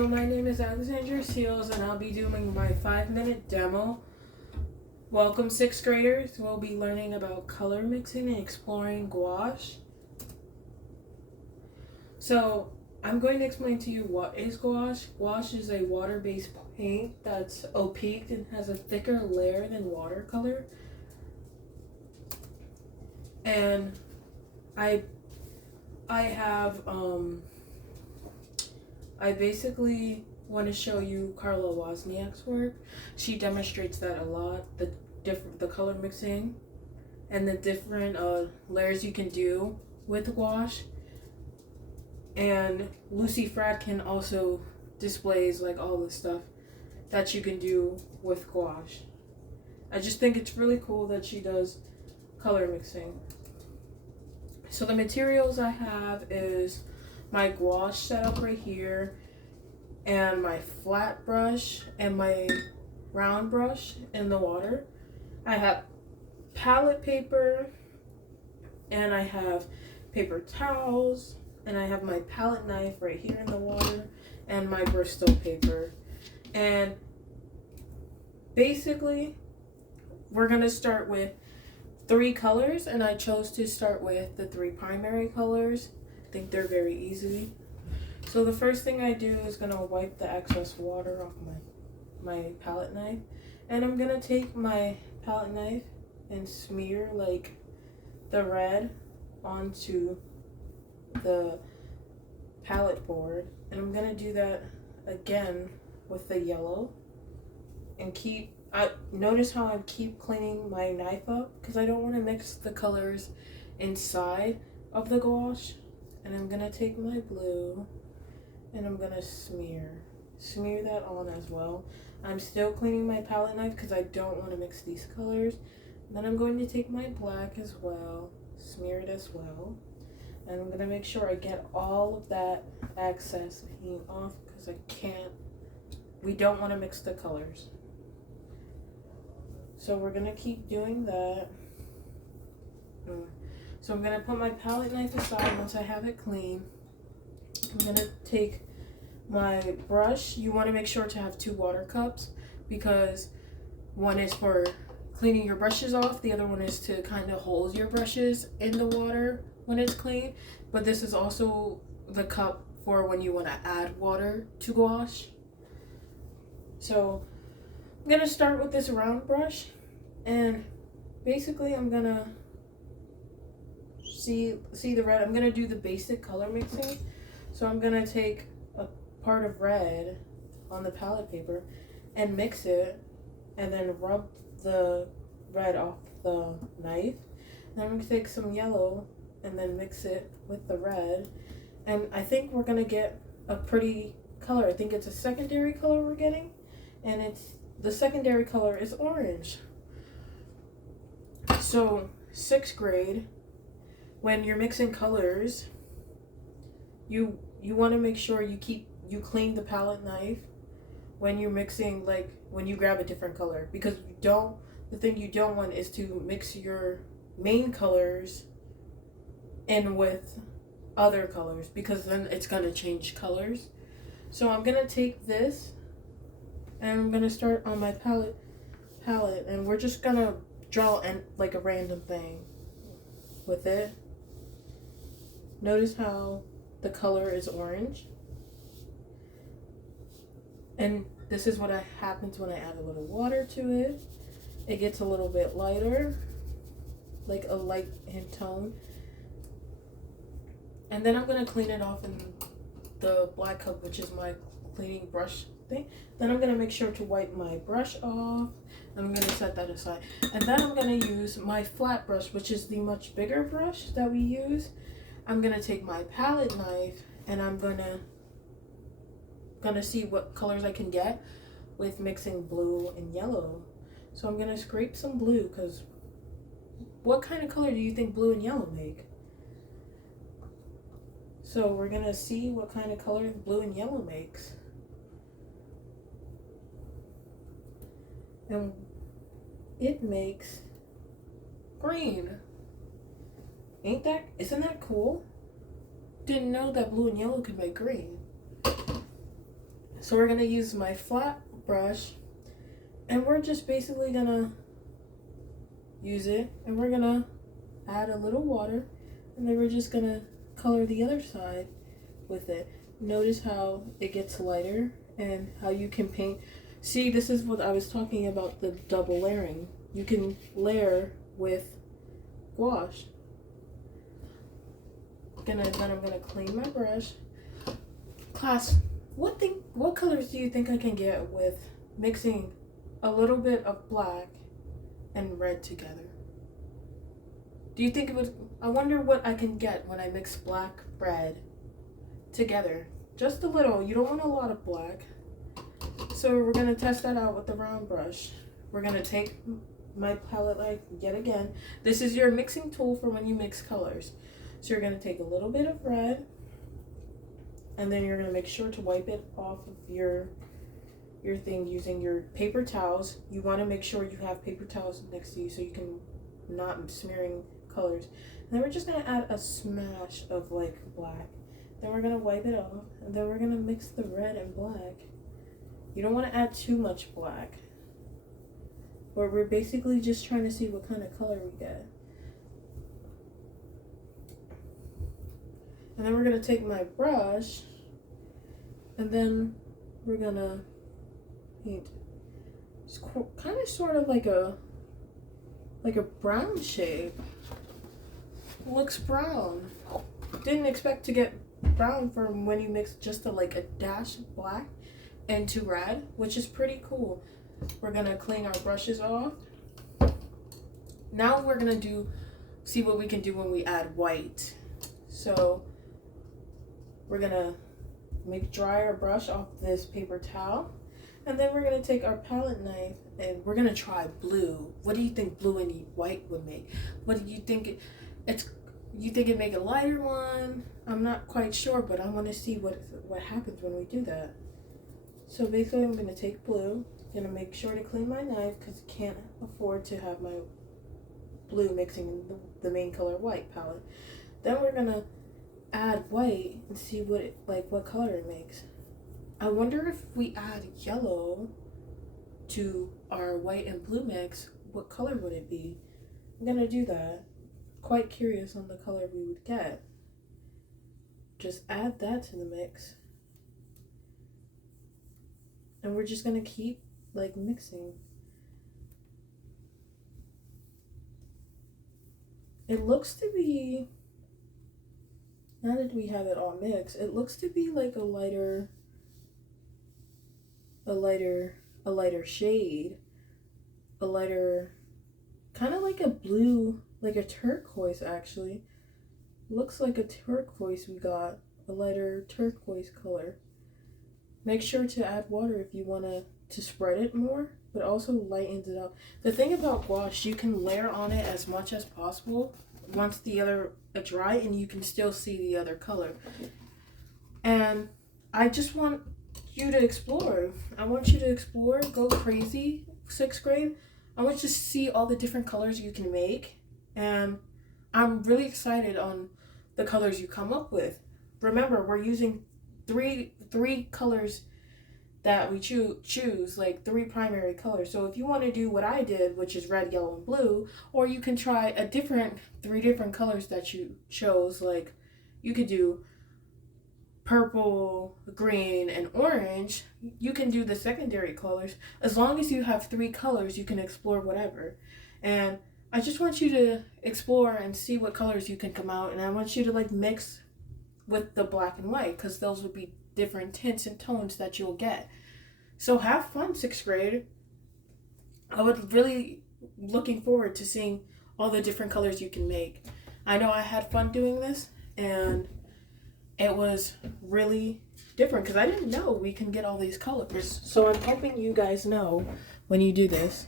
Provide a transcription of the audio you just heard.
Hello, my name is Alexandra Seals and I'll be doing my 5-minute demo. Welcome 6th graders. We'll be learning about color mixing and exploring gouache. So I'm going to explain to you what is gouache. Gouache is a water-based paint that's opaque and has a thicker layer than watercolor. And I basically want to show you Carla Wozniak's work. She demonstrates that a lot, the color mixing and the different layers you can do with gouache. And Lucy Fradkin also displays like all the stuff that you can do with gouache. I just think it's really cool that she does color mixing. So the materials I have is my gouache setup right here, and my flat brush and my round brush in the water. I have palette paper, and I have paper towels, and I have my palette knife right here in the water, and my Bristol paper. And basically, we're gonna start with 3 colors, and I chose to start with the 3 primary colors. I think they're very easy. So the first thing I do is gonna wipe the excess water off my palette knife, and I'm gonna take my palette knife and smear like the red onto the palette board, and I'm gonna do that again with the yellow, and notice how I keep cleaning my knife up because I don't want to mix the colors inside of the gouache. And I'm gonna take my blue and I'm gonna smear that on as well. I'm still cleaning my palette knife because I don't want to mix these colors. Then I'm going to take my black as well, smear it as well, and I'm gonna make sure I get all of that excess paint off because we don't want to mix the colors. So we're gonna keep doing that. So I'm gonna put my palette knife aside once I have it clean. I'm gonna take my brush. You wanna make sure to have 2 water cups because one is for cleaning your brushes off. The other one is to kind of hold your brushes in the water when it's clean. But this is also the cup for when you wanna add water to gouache. So I'm gonna start with this round brush, and basically I'm gonna see the red. I'm gonna do the basic color mixing. So I'm gonna take a part of red on the palette paper and mix it, and then rub the red off the knife. Then I'm gonna take some yellow and then mix it with the red, and I think we're gonna get a pretty color. I think it's a secondary color we're getting, and the secondary color is orange. So 6th grade, when you're mixing colors, you want to make sure you clean the palette knife when you're mixing, like when you grab a different color, because the thing you don't want is to mix your main colors in with other colors, because then it's going to change colors. So I'm going to take this and I'm going to start on my palette, and we're just going to draw like a random thing with it. Notice how the color is orange. And this is what happens when I add a little water to it. It gets a little bit lighter, like a light hint tone. And then I'm going to clean it off in the black cup, which is my cleaning brush thing. Then I'm going to make sure to wipe my brush off. I'm going to set that aside. And then I'm going to use my flat brush, which is the much bigger brush that we use. I'm going to take my palette knife and I'm going to see what colors I can get with mixing blue and yellow. So I'm going to scrape some blue, because what kind of color do you think blue and yellow make? So we're going to see what kind of color blue and yellow makes. And it makes green. Isn't that cool? Didn't know that blue and yellow could make green. So we're gonna use my flat brush, and we're just basically gonna use it, and we're gonna add a little water, and then we're just gonna color the other side with it. Notice how it gets lighter and how you can paint. See, this is what I was talking about, the double layering. You can layer with gouache. Then I'm gonna clean my brush. Class, what colors do you think I can get with mixing a little bit of black and red together? Do you think it would, I wonder what I can get when I mix black, red together. Just a little, you don't want a lot of black. So we're gonna test that out with the round brush. We're gonna take my palette like yet again. This is your mixing tool for when you mix colors. So you're gonna take a little bit of red, and then you're gonna make sure to wipe it off of your thing using your paper towels. You wanna make sure you have paper towels next to you so you can not smearing colors. And then we're just gonna add a smash of like black. Then we're gonna wipe it off, and then we're gonna mix the red and black. You don't wanna add too much black. But we're basically just trying to see what kind of color we get. And then we're gonna take my brush, and then we're gonna paint. It's kind of sort of like a brown shape. It looks brown. Didn't expect to get brown from when you mix just like a dash of black into red, which is pretty cool. We're gonna clean our brushes off. Now we're gonna see what we can do when we add white. So we're gonna dry our brush off this paper towel, and then we're gonna take our palette knife and we're gonna try blue. What do you think blue and white would make? What do you think you think it'd make a lighter one? I'm not quite sure, but I want to see what happens when we do that. So basically I'm gonna take blue. I'm gonna make sure to clean my knife because I can't afford to have my blue mixing in the main color white palette. Then we're gonna add white and see what color it makes. I wonder if we add yellow to our white and blue mix, what color would it be? I'm gonna do that. Quite curious on the color we would get. Just add that to the mix. And we're just gonna keep mixing. It looks to be, now that we have it all mixed, it looks to be like a lighter shade, a lighter, kind of like a blue, like a turquoise actually. Looks like a turquoise we got, a lighter turquoise color. Make sure to add water if you want to spread it more, but also lightens it up. The thing about gouache, you can layer on it as much as possible once the other dry, and you can still see the other color. And I just want you to explore. I want you to explore, go crazy, 6th grade. I want you to see all the different colors you can make, and I'm really excited on the colors you come up with. Remember, we're using three colors that we choose, like 3 primary colors. So if you want to do what I did, which is red, yellow, and blue, or you can try 3 different colors that you chose, like you could do purple, green, and orange. You can do the secondary colors. As long as you have 3 colors, you can explore whatever. And I just want you to explore and see what colors you can come out, and I want you to mix with the black and white, because those would be different tints and tones that you'll get. So have fun, 6th grade. I would really looking forward to seeing all the different colors you can make. I know I had fun doing this, and it was really different because I didn't know we can get all these colors. So I'm hoping you guys know when you do this